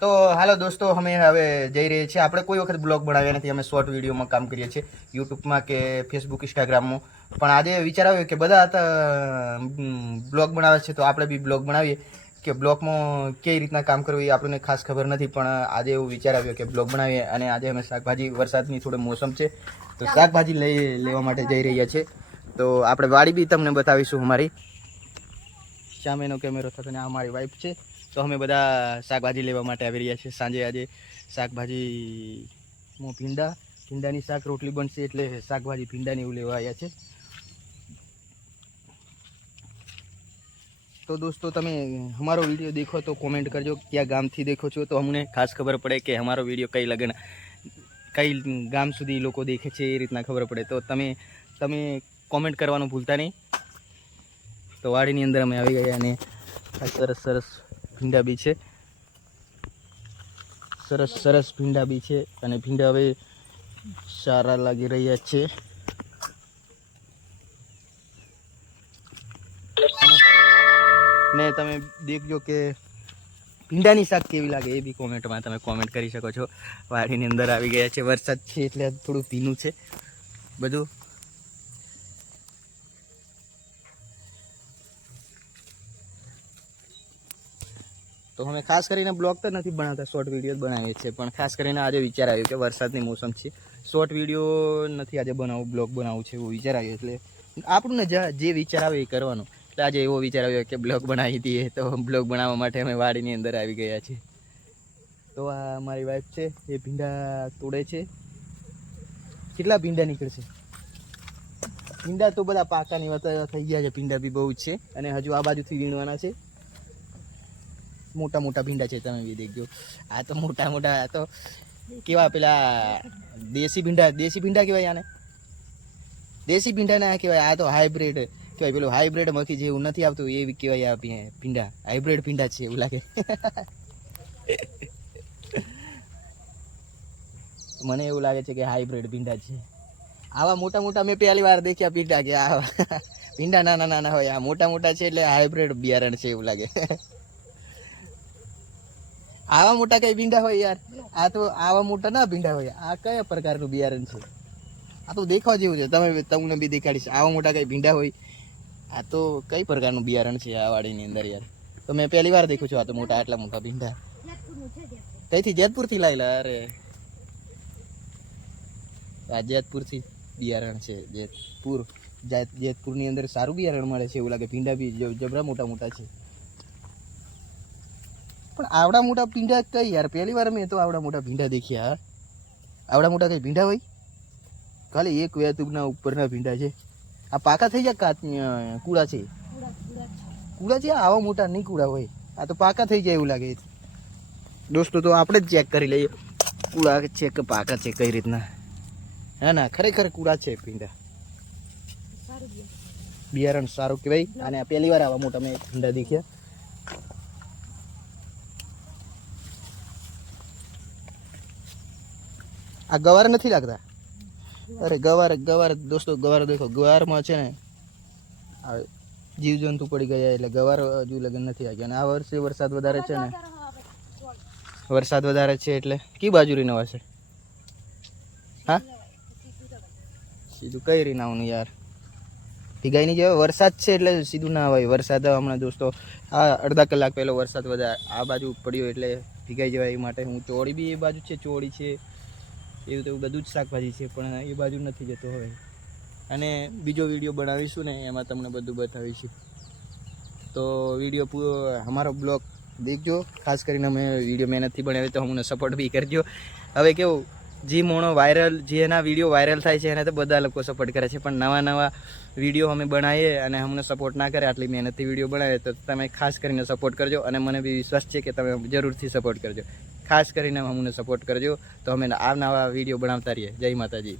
તો હાલો દોસ્તો, અમે હવે જઈ રહ્યા છીએ. આપણે કોઈ વખત બ્લોગ બનાવ્યા નથી, અમે શોર્ટ વિડીયોમાં કામ કરીએ છીએ, યુટ્યુબમાં કે ફેસબુક ઇન્સ્ટાગ્રામમાં. પણ આજે વિચાર આવ્યો કે બધા બ્લોગ બનાવે છે, તો આપણે બી બ્લોગ બનાવીએ. કે બ્લોગમાં કઈ રીતના કામ કરવું એ આપણને ખાસ ખબર નથી, પણ આજે એવું વિચાર આવ્યો કે બ્લોગ બનાવીએ. અને આજે અમે શાકભાજી, વરસાદની થોડો મોસમ છે તો શાકભાજી લેવા માટે જઈ રહ્યા છે. તો આપણે વાડી બી તમને બતાવીશું. અમારી સામેનો કેમેરો થતો ને આ અમારી વાઈફ છે. તો અમે બધા શાકભાજી લેવા માટે આવી રહ્યા છીએ. સાંજે આજે શાકભાજીમાં ભીંડાની શાક રોટલી બનશે, એટલે શાકભાજી ભીંડાની એવું લેવા આવ્યા છે. તો દોસ્તો, તમે અમારો વિડીયો દેખો તો કોમેન્ટ કરજો ક્યાં ગામથી દેખો છો, તો અમને ખાસ ખબર પડે કે અમારો વિડીયો કઈ ગામ સુધી લોકો દેખે છે, એ રીતના ખબર પડે. તો તમે કોમેન્ટ કરવાનું ભૂલતા નહીં. તો વાડીની અંદર અમે આવી ગયા અને સરસ ભીંડા બી છે, સરસ ભીંડા બી છે. અને ભીંડા હવે સારા લાગી રહ્યા છે. ને તમે દેખજો કે ભીંડાની શાક કેવી લાગે એ બી કોમેન્ટમાં તમે કોમેન્ટ કરી શકો છો. વાડીની અંદર આવી ગયા છે. વરસાદ છે એટલે થોડું ભીનું છે બધું. તો અમે ખાસ કરીને બ્લોગ તો નથી બનાવતા, શોર્ટ વિડીયો જ બનાવીએ છીએ. પણ ખાસ કરીને આજે વિચાર આવ્યો કે વરસાદની મોસમ છે, શોર્ટ વિડીયો નથી આજે બનાવવું, બ્લોગ બનાવવું છે એવો વિચાર આવ્યો. એટલે આપણને જે વિચાર આવે એ કરવાનો. એટલે આજે એવો વિચાર આવ્યો કે બ્લોગ બનાવી દઈએ. તો બ્લોગ બનાવવા માટે અમે વાડીની અંદર આવી ગયા છીએ. તો આ મારી વાઈફ છે, એ ભીંડા તોડે છે. કેટલા ભીંડા નીકળશે? ભીંડા તો બધા પાકાની વાત થઈ ગયા છે. ભીંડા બી બહુ જ છે અને હજુ આ બાજુથી વીણવાના છે. મોટા ભીંડા છે, તમે બી દેખજો. આ તો મોટા આ તો કેવા પેલા દેશી ભીંડા કહેવાય આને. દેશી ભીંડા ના કહેવાય, આ તો હાઇબ્રિડ કહેવાય. પેલું હાઇબ્રિડ મખી જેવું નથી આવતું એ કહેવાય. આ ભીંડા હાઇબ્રિડ ભીંડા છે એવું લાગે. મને એવું લાગે છે કે હાઇબ્રિડ ભીંડા છે. આવા મોટા મેં પહેલી વાર દેખ્યા ભીંડા. કે આવા ભીંડા નાના હોય, આ મોટા છે એટલે હાઇબ્રિડ બિયારણ છે એવું લાગે. આવા મોટા કઈ ભીંડા હોય યાર? આ તો આવા મોટા ના ભીંડા હોય. આ કયા પ્રકારનું બિયારણ છે? આ તો દેખવા જેવું છે. તમને બી દેખાડીશ. આવા મોટા કઈ ભીંડા હોય? આ તો કઈ પ્રકારનું બિયારણ છે આ વાડીની અંદર યાર? તો મેં પહેલી વાર દેખું છું આ તો આટલા મોટા ભીંડા. ત્યાંથી જેતપુરથી લાયેલા? અરે આ જેતપુરથી બિયારણ છે. જેતપુરની અંદર સારું બિયારણ મળે છે એવું લાગે. ભીંડા બી જબરા મોટા છે. પણ આવડા મોટા ભીંડા કઈ યાર? પહેલી વાર મેં તો આવડા મોટા ભીંડા દેખ્યા. આવડા મોટા કઈ ભીંડા હોય? ખાલી એક વેતુના ઉપરના ભીંડા છે. આ પાકા થઈ જાય કુડા છે? કુડા છે? આવા મોટા નહીં કુડા હોય. આ તો પાકા થઈ જાય એવું લાગે. દોસ્તો, તો આપણે જ ચેક કરી લઈએ કુડા છે કે પાકા છે કઈ રીતના. ના ખરેખર કુડા છે ભીંડા. બિયારણ સારું કહેવાય. અને પહેલી વાર આવા મોટા મેં ભીંડા દેખ્યા. આ ગવાર નથી લાગતા? અરે ગવાર દોસ્તો, ગવાર દેખો. ગવારમાં છે ને જીવજંતુ પડી ગયા એટલે ગવાર હજુ લગન નથી આવી. અને આ વર્ષે વરસાદ વધારે છે ને, વરસાદ વધારે છે એટલે કી બાજુ રહીને વાશે? હા, સીધું કઈ રીને આવવાનું યાર? ભીગાઈ નહીં જવાય. વરસાદ છે એટલે સીધું ના આવે. વરસાદ હમણાં દોસ્તો આ અડધા કલાક પહેલો વરસાદ વધારે આ બાજુ પડ્યો એટલે ભીગાઈ જવાય. એ માટે હું ચોળી બી એ બાજુ છે, ચોળી છે, એવું તો બધું જ શાકભાજી છે, પણ એ બાજુ નથી જતો હવે. અને બીજો વિડીયો બનાવીશું ને એમાં તમને બધું બતાવીશું. તો વિડીયો પૂરો અમારો બ્લોગ દેખજો. ખાસ કરીને અમે વિડીયો મહેનતથી બનાવીએ તો અમને સપોર્ટ બી કરજો. હવે કેવું, જેના વિડીયો વાયરલ થાય છે એને તો બધા લોકો સપોર્ટ કરે છે, પણ નવા વિડીયો અમે બનાવીએ અને અમને સપોર્ટ ના કરે, આટલી મહેનતથી વિડીયો બનાવીએ, તો તમે ખાસ કરીને સપોર્ટ કરજો. અને મને બી વિશ્વાસ છે કે તમે જરૂરથી સપોર્ટ કરજો. ખાસ કરીને અમને સપોર્ટ કરજો તો અમે આ નવા વિડીયો બનાવતા રહીએ. જય માતાજી.